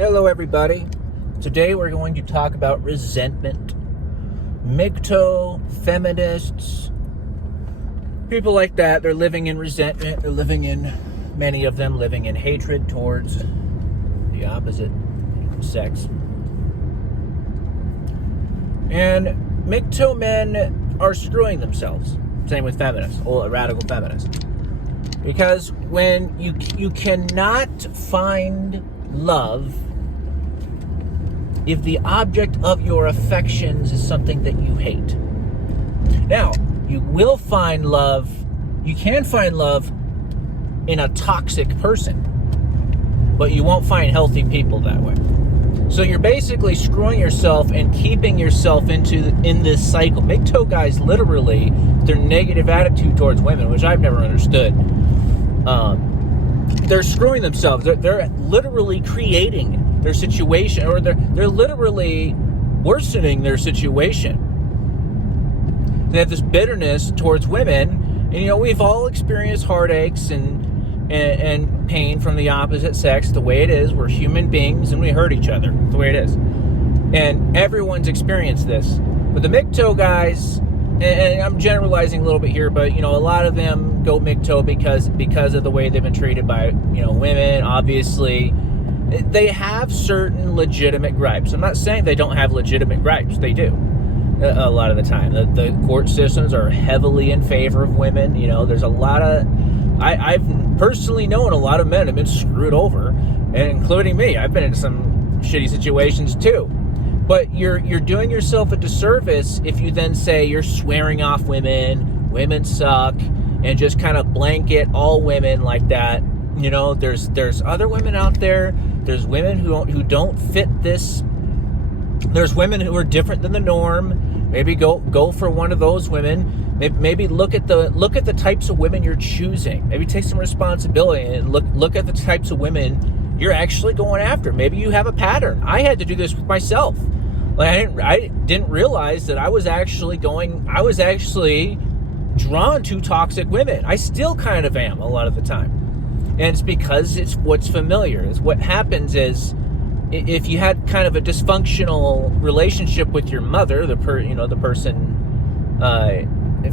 Hello everybody. Today we're going to talk about resentment. MGTOW, feminists, people like that, they're living in resentment. They're many of them living in hatred towards the opposite sex. And MGTOW men are screwing themselves. Same with feminists, or radical feminists. Because when you cannot find love if the object of your affections is something that you hate. Now, you will find love, you can find love in a toxic person, but you won't find healthy people that way. So you're basically screwing yourself and keeping yourself in this cycle. MGTOW guys, literally, their negative attitude towards women, which I've never understood, they're screwing themselves. They're literally creating their situation, or they're literally worsening their situation. They have this bitterness towards women, and we've all experienced heartaches and pain from the opposite sex. The way it is, we're human beings and we hurt each other. The way it is, and everyone's experienced this. But the MGTOW guys, and I'm generalizing a little bit here, but a lot of them go MGTOW because of the way they've been treated by women. Obviously, they have certain legitimate gripes. I'm not saying they don't have legitimate gripes. They do. A lot of the time, the court systems are heavily in favor of women. There's a lot of I've personally known a lot of men have been screwed over, and including me. I've been in some shitty situations too. But you're doing yourself a disservice if you then say you're swearing off women suck, and just kind of blanket all women like that. There's other women out there. There's women who don't fit this. There's women who are different than the norm. Maybe go for one of those women. Maybe look at the types of women you're choosing. Maybe take some responsibility and look at the types of women you're actually going after. Maybe you have a pattern. I had to do this with myself. I didn't realize that I was actually drawn to toxic women. I still kind of am a lot of the time. And it's because it's what's familiar. Is what happens is, if you had kind of a dysfunctional relationship with your mother, the person,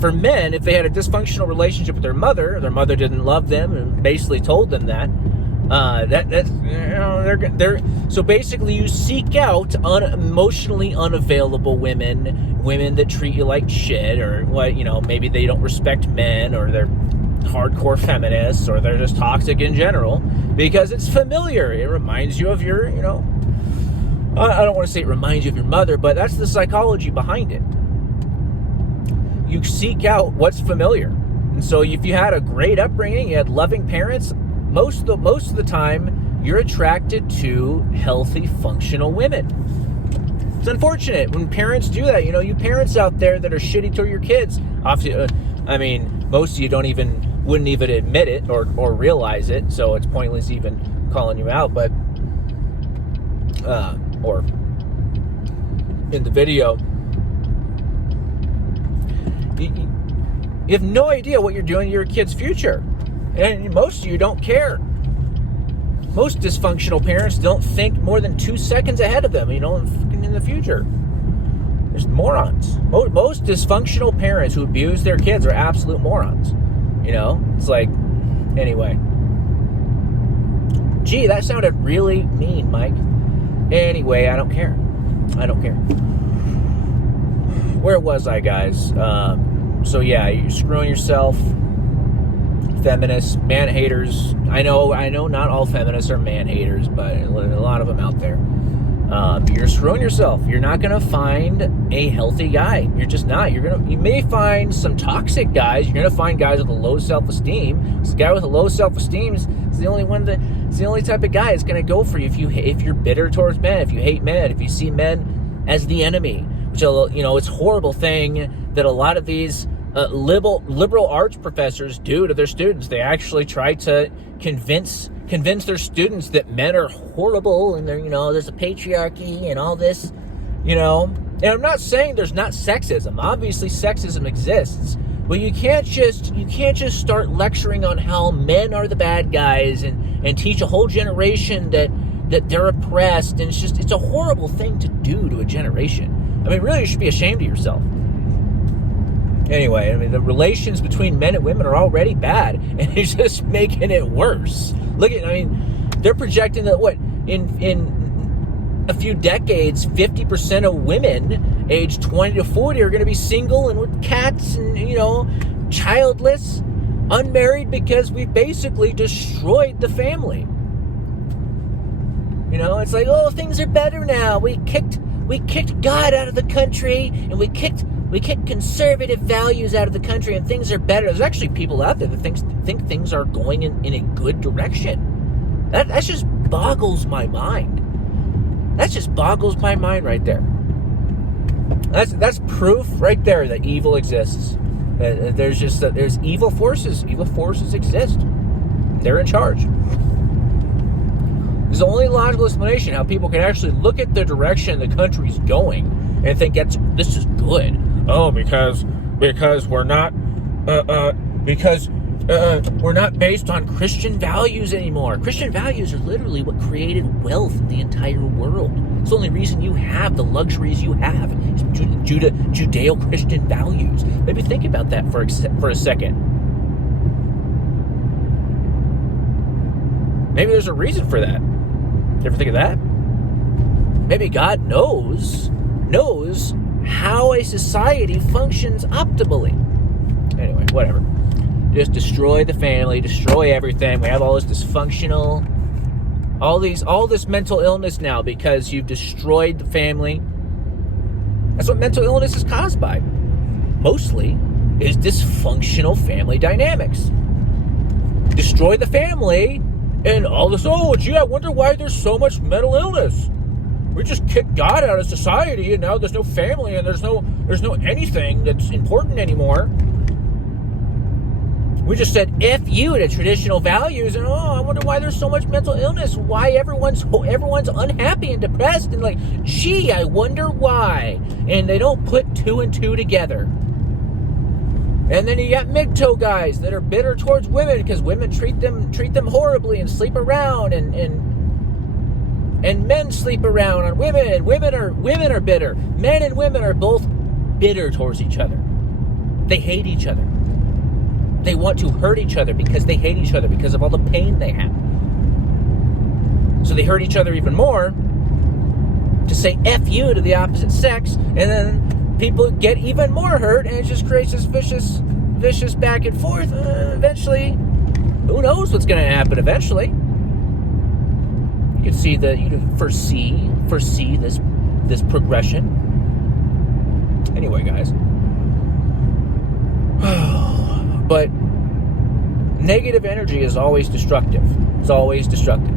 for men, if they had a dysfunctional relationship with their mother didn't love them and basically told them that, so basically you seek out emotionally unavailable women that treat you like shit, or maybe they don't respect men, or they're hardcore feminists, or they're just toxic in general, because it's familiar. It reminds you of your, I don't want to say it reminds you of your mother, but that's the psychology behind it. You seek out what's familiar. And so if you had a great upbringing, you had loving parents, most of the time you're attracted to healthy, functional women. It's unfortunate when parents do that. You parents out there that are shitty to your kids, obviously, most of you wouldn't even admit it or realize it, so it's pointless even calling you out, but or in the video, you have no idea what you're doing to your kid's future, and most of you don't care. Most dysfunctional parents don't think more than 2 seconds ahead of them, in the future. There's morons. Most dysfunctional parents who abuse their kids are absolute morons. It's like, anyway. Gee, that sounded really mean, Mike. Anyway, I don't care. Where was I, guys? So yeah, you're screwing yourself. Feminists, man haters. I know not all feminists are man haters, but a lot of them out there. You're screwing yourself. You're not going to find a healthy guy. You're just not. You may find some toxic guys. You're going to find guys with a low self-esteem. This guy with a low self-esteem is the only type of guy that's going to go for you if you're bitter towards men, if you hate men, if you see men as the enemy, which, it's a horrible thing that a lot of these liberal arts professors do to their students. They actually try to convince their students that men are horrible, and there's a patriarchy and all this, And I'm not saying there's not sexism. Obviously, sexism exists, but you can't just start lecturing on how men are the bad guys and teach a whole generation that that they're oppressed, and it's a horrible thing to do to a generation. I mean, really, you should be ashamed of yourself. Anyway, I mean, the relations between men and women are already bad, and it's just making it worse. They're projecting that in a few decades, 50% of women aged 20 to 40 are going to be single and with cats and, childless, unmarried, because we basically destroyed the family. It's like, oh, things are better now. We kicked God out of the country, and we kicked conservative values out of the country, and things are better. There's actually people out there that think things are going in a good direction. That just boggles my mind. That just boggles my mind right there. That's proof right there that evil exists. There's evil forces. Evil forces exist. They're in charge. It's the only logical explanation how people can actually look at the direction the country's going and think this is good. Oh, because we're not we're not based on Christian values anymore. Christian values are literally what created wealth in the entire world. It's the only reason you have the luxuries you have is Judeo-Christian values. Maybe think about that for a second. Maybe there's a reason for that. You ever think of that? Maybe God knows how a society functions optimally. Anyway, whatever. Just destroy the family, destroy everything. We have all this dysfunctional, all this mental illness now because you've destroyed the family. That's what mental illness is caused by. Mostly is dysfunctional family dynamics. Destroy the family, and all this, I wonder why there's so much mental illness. We just kicked God out of society, and now there's no family, and there's no anything that's important anymore. We just said F you to traditional values, and I wonder why there's so much mental illness, why everyone's unhappy and depressed, and I wonder why. And they don't put two and two together. And then you got MGTOW guys that are bitter towards women because women treat them horribly and sleep around, and men sleep around on women, and women are bitter. Men and women are both bitter towards each other. They hate each other. They want to hurt each other because they hate each other because of all the pain they have. So they hurt each other even more to say F you to the opposite sex, and then people get even more hurt, and it just creates this vicious back and forth. Eventually, who knows what's going to happen eventually? You can foresee this progression. Anyway, guys. But negative energy is always destructive. It's always destructive.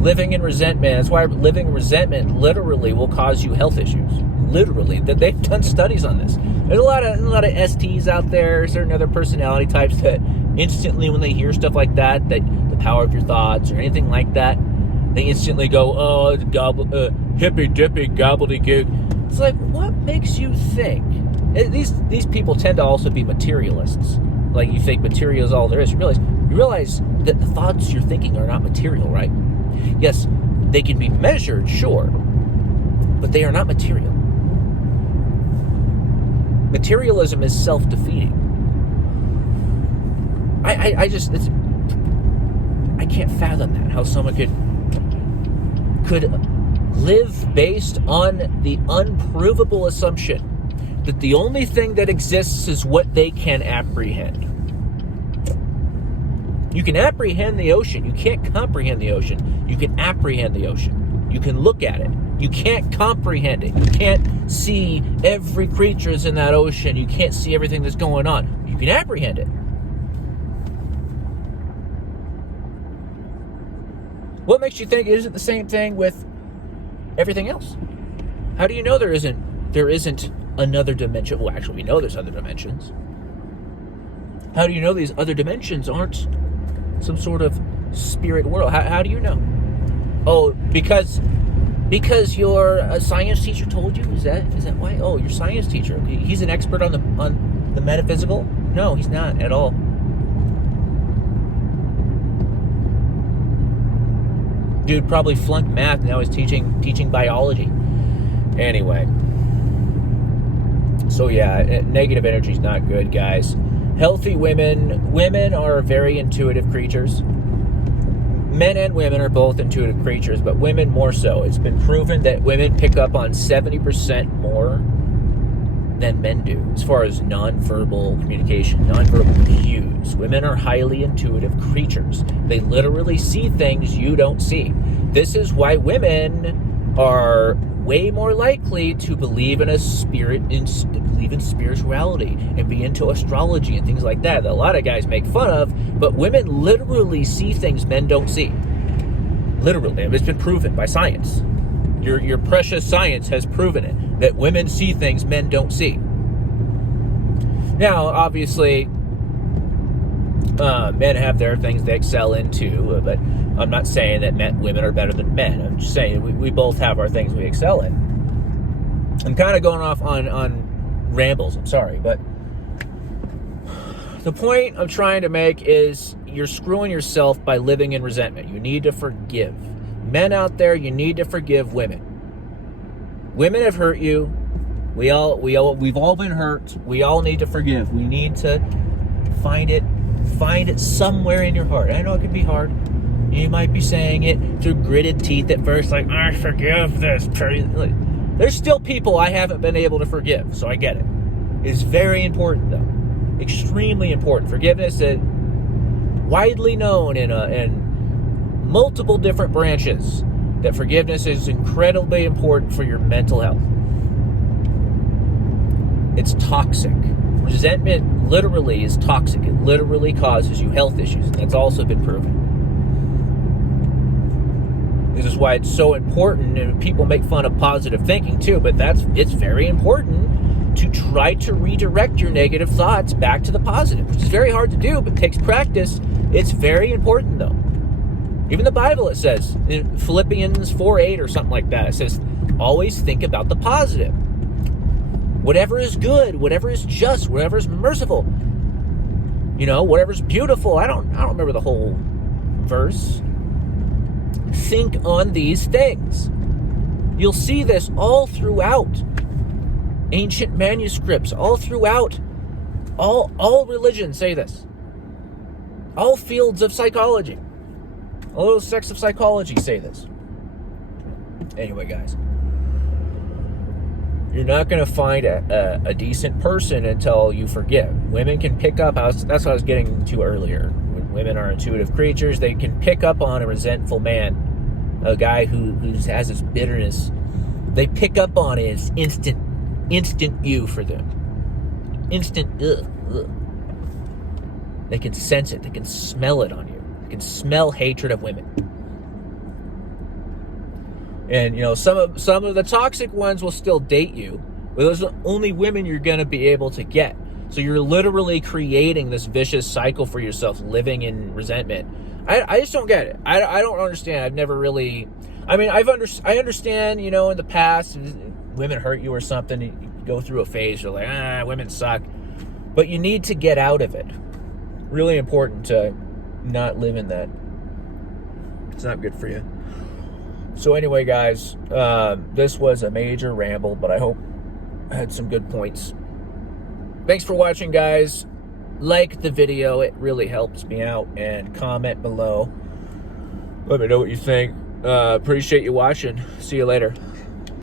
Living in resentment. That's why living in resentment literally will cause you health issues. Literally, that they've done studies on this. There's a lot of STs out there, certain other personality types that instantly, when they hear stuff like that the power of your thoughts or anything like that, they instantly go, hippy dippy gobbledygook. It's like, what makes you think? These people tend to also be materialists. Like, you think material is all there is. You realize that the thoughts you're thinking are not material, right? Yes, they can be measured, sure, but they are not material. Materialism is self-defeating. I can't fathom that, how someone could live based on the unprovable assumption that the only thing that exists is what they can apprehend. You can apprehend the ocean. You can't comprehend the ocean. You can apprehend the ocean. You can look at it. You can't comprehend it. You can't see every creature that's in that ocean. You can't see everything that's going on. You can apprehend it. What makes you think it isn't the same thing with everything else? How do you know there isn't another dimension? Well, actually, we know there's other dimensions. How do you know these other dimensions aren't some sort of spirit world? How do you know? Oh, because your science teacher told you? Is that why? Oh, your science teacher. He's an expert on the metaphysical? No, he's not at all. Dude probably flunked math, now he's teaching biology. Anyway. So yeah, negative energy is not good, guys. Healthy women are very intuitive creatures. Men and women are both intuitive creatures, but women more so. It's been proven that women pick up on 70% more than men do as far as nonverbal communication, nonverbal cues. Women are highly intuitive creatures. They literally see things you don't see. This is why women are way more likely to believe in believe in spirituality and be into astrology and things like that a lot of guys make fun of, but women literally see things men don't see. Literally. It's been proven by science. Your precious science has proven it, that women see things men don't see. Now, obviously, men have their things they excel into, but I'm not saying that women are better than men. I'm just saying we both have our things we excel in. I'm kind of going off on rambles, I'm sorry, but the point I'm trying to make is you're screwing yourself by living in resentment. You need to forgive. Men out there, you need to forgive women. Women have hurt you. We've all been hurt. We all need to forgive. We need to find it somewhere in your heart. I know it can be hard. You might be saying it through gritted teeth at first, like, I forgive this person. There's still people I haven't been able to forgive, so I get it. It's very important, though. Extremely important. Forgiveness is widely known in multiple different branches that forgiveness is incredibly important for your mental health. It's toxic. Resentment literally is toxic. It literally causes you health issues. That's also been proven. This is why it's so important, and people make fun of positive thinking too, but it's very important to try to redirect your negative thoughts back to the positive, which is very hard to do, but takes practice. It's very important, though. Even the Bible, it says, in Philippians 4:8 or something like that, it says, always think about the positive. Whatever is good, whatever is just, whatever is merciful, whatever's beautiful. I don't remember the whole verse. Think on these things. You'll see this all throughout ancient manuscripts, all throughout all religions say this. All fields of psychology. All those sects of psychology say this. Anyway, guys, you're not going to find a decent person until you forgive. Women can pick up, that's what I was getting to earlier. When women are intuitive creatures, they can pick up on a resentful man, a guy who has this bitterness. They pick up on it. It's instant you for them. Instant ugh. They can sense it. They can smell it on you. They can smell hatred of women. And, some of the toxic ones will still date you, but those are the only women you're going to be able to get. So you're literally creating this vicious cycle for yourself, living in resentment. I just don't get it. I don't understand. I've never really... I understand, in the past, women hurt you or something, you go through a phase, you're like, women suck. But you need to get out of it. Really important to not live in that. It's not good for you. So anyway, guys, this was a major ramble, but I hope I had some good points. Thanks for watching, guys. Like the video. It really helps me out. And comment below. Let me know what you think. Appreciate you watching. See you later.